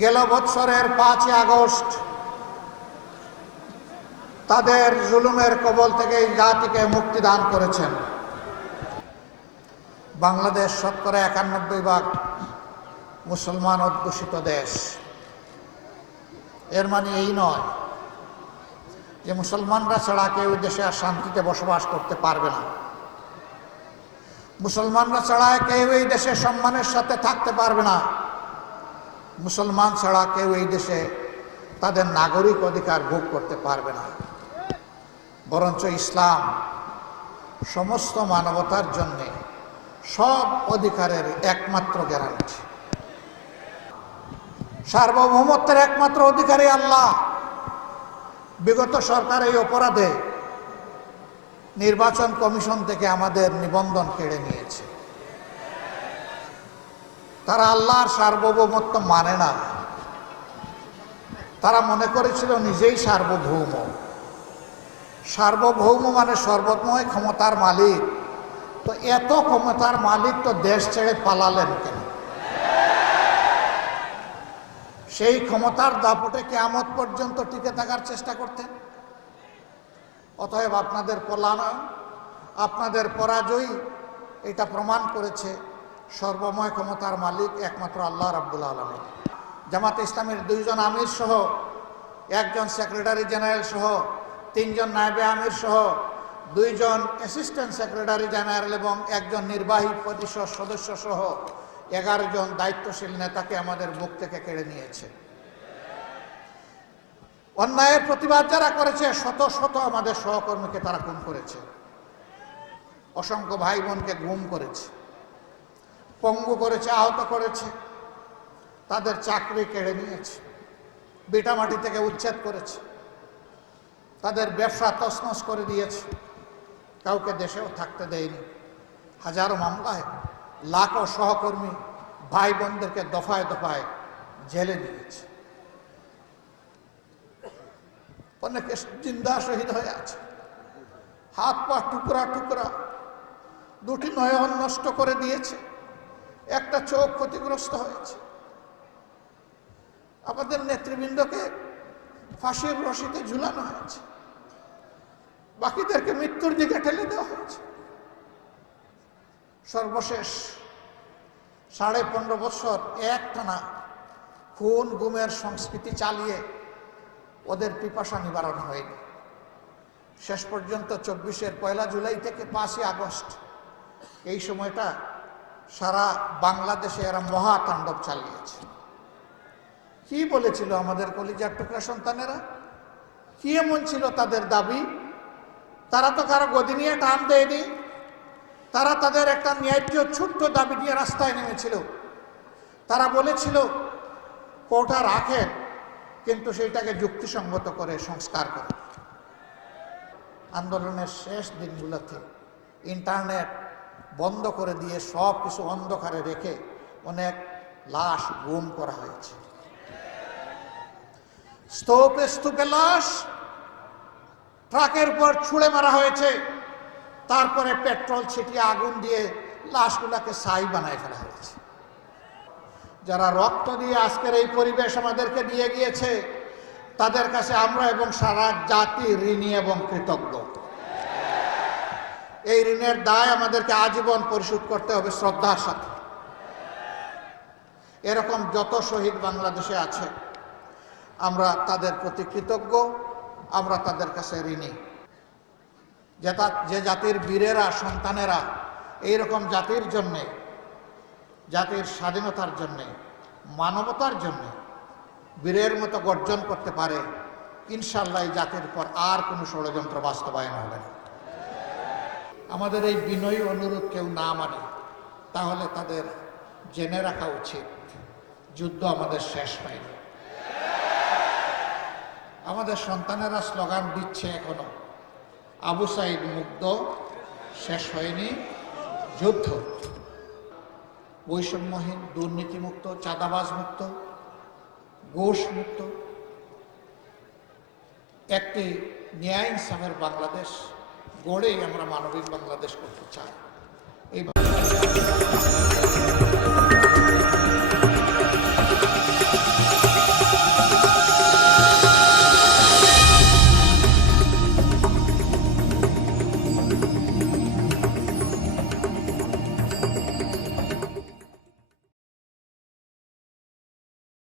গেল বৎসরের পাঁচই আগস্ট। তাদের জুলুমের কবল থেকে এই জাতিকে মুক্তি দান করেছেন। বাংলাদেশ শতকরা একানব্বই ভাগ মুসলমান অধ্যুষিত দেশ। এর মানে এই নয় যে মুসলমানরা ছাড়া কেউ দেশে আর শান্তিতে বসবাস করতে পারবে না। মুসলমানরা ছাড়া কেউ এই দেশে সম্মানের সাথে থাকতে পারবে না। মুসলমান ছাড়া কেউ এই দেশে তাদের নাগরিক অধিকার ভোগ করতে পারবে না। বরঞ্চ ইসলাম সমস্ত মানবতার জন্যে সব অধিকারের একমাত্র গ্যারান্টি সার্বভৌমত্বের একমাত্র অধিকারী আল্লাহ। বিগত সরকার এই অপরাধে নির্বাচন কমিশন থেকে আমাদের নিবন্ধন কেড়ে নিয়েছে। তারা আল্লাহর সার্বভৌমত্ব মানে না। তারা মনে করেছিল নিজেই সার্বভৌম। সার্বভৌম মানে সর্বময় ক্ষমতার মালিক। তো এত ক্ষমতার মালিক তো দেশ ছেড়ে পালালেন কেন? সেই ক্ষমতার দাপটে কেয়ামত পর্যন্ত টিকে থাকার চেষ্টা করতেন। অতএব আপনাদের পলায়ন, আপনাদের পরাজয়, এটা প্রমাণ করেছে সর্বময় ক্ষমতার মালিক একমাত্র আল্লাহ রাব্বুল আলমী জামাত ইসলামের দুইজন আমির সহ, একজন সেক্রেটারি জেনারেল সহ, তিনজন নায়বে আমির সহ, দুইজন অ্যাসিস্ট্যান্ট সেক্রেটারি জেনারেল এবং একজন নির্বাহী পরিষদ সদস্য সহ এগারো জন দায়িত্বশীল নেতাকে আমাদের মুখ থেকে কেড়ে নিয়েছে। অন্যায়ের প্রতিবাদ যারা করেছে, শত শত আমাদের সহকর্মীকে তারা খুন করেছে। অসংখ্য ভাই বোনকে গুম করেছে। পঙ্গু করেছে, আহত করেছে। তাদের চাকরি কেড়ে নিয়েছে। বিটামাটি থেকে উচ্ছেদ করেছে। তাদের ব্যবসা তছনছ করে দিয়েছে। কাউকে দেশেও থাকতে দেয়নি। হাজারো মামলায় লাখো সহকর্মী ভাই বোনদেরকে দফায় দফায় জেলে দিয়েছে। অনেকে জিন্দা শহীদ হয়ে আছে। হাত পা টুকরা টুকরা। দুটি নয়ন নষ্ট করে দিয়েছে। একটা চোখ ক্ষতিগ্রস্ত হয়েছে। আমাদের নেতৃবৃন্দকে ফাঁসির রশিতে ঝুলানো হয়েছে। বাকিদেরকে মৃত্যুর দিকে ঠেলে দেওয়া হয়েছে। সর্বশেষ সাড়ে পনেরো বছর একটানা খুন গুমের সংস্কৃতি চালিয়ে ওদের পিপাসা নিবারণ হয়নি। শেষ পর্যন্ত চব্বিশের পয়লা জুলাই থেকে পাঁচই আগস্ট এই সময়টা সারা বাংলাদেশে এরা মহাতাণ্ডব চালিয়েছে। কি বলেছিল আমাদের কলিজার টুকরা সন্তানেরা? কি এমন ছিল তাদের দাবি? তারা তো কারও গদি নিয়ে টান দেয়নি। তারা তাদের একটা ন্যায্য ছোট্ট দাবি নিয়ে রাস্তায় নেমেছিল। তারা বলেছিল, কোটা রাখেন, কিন্তু সেইটাকে যুক্তিসঙ্গত করে সংস্কার করে আন্দোলনের শেষ দিনগুলোতে ইন্টারনেট বন্ধ করে দিয়ে সব কিছু অন্ধকারে রেখে অনেক লাশ গুম করা হয়েছে। স্তূপে স্তূপে লাশ ট্রাকের উপর ছুঁড়ে মারা হয়েছে। তারপরে পেট্রোল ছিটিয়ে আগুন দিয়ে লাশগুলাকে ছাই বানায় ফেলা হয়েছে। যারা রক্ত দিয়ে আজকের এই পরিবেশ আমাদেরকে দিয়ে গিয়েছে, তাদের কাছে আমরা এবং সারা জাতি ঋণী এবং কৃতজ্ঞ। এই ঋণের দায় আমাদেরকে আজীবন পরিশোধ করতে হবে শ্রদ্ধার সাথে। এরকম যত শহীদ বাংলাদেশে আছে, আমরা তাদের প্রতি কৃতজ্ঞ, আমরা তাদের কাছে ঋণী। যেটা যে জাতির বীরেরা, সন্তানেরা, এইরকম জাতির জন্যে, জাতির স্বাধীনতার জন্যে, মানবতার জন্যে বীরের মতো গর্জন করতে পারে, ইনশাল্লাহ এই জাতির পর আর কোনো ষড়যন্ত্র বাস্তবায়ন হবে না। আমাদের এই বিনয়ী অনুরোধ কেউ না মানে তাহলে তাদের জেনে রাখা উচিত, যুদ্ধ আমাদের শেষ হয়নি। আমাদের সন্তানেরা স্লোগান দিচ্ছে এখনও, আবু সাইদ মুগ্ধ, শেষ হয়নি, যুদ্ধ। বৈষম্যহীন, দুর্নীতিমুক্ত, চাঁদাবাজ মুক্ত, ঘোষ মুক্ত। একটি ন্যায় ইনসামের বাংলাদেশ গড়েই আমরা মানবিক বাংলাদেশ করতে চাই। এই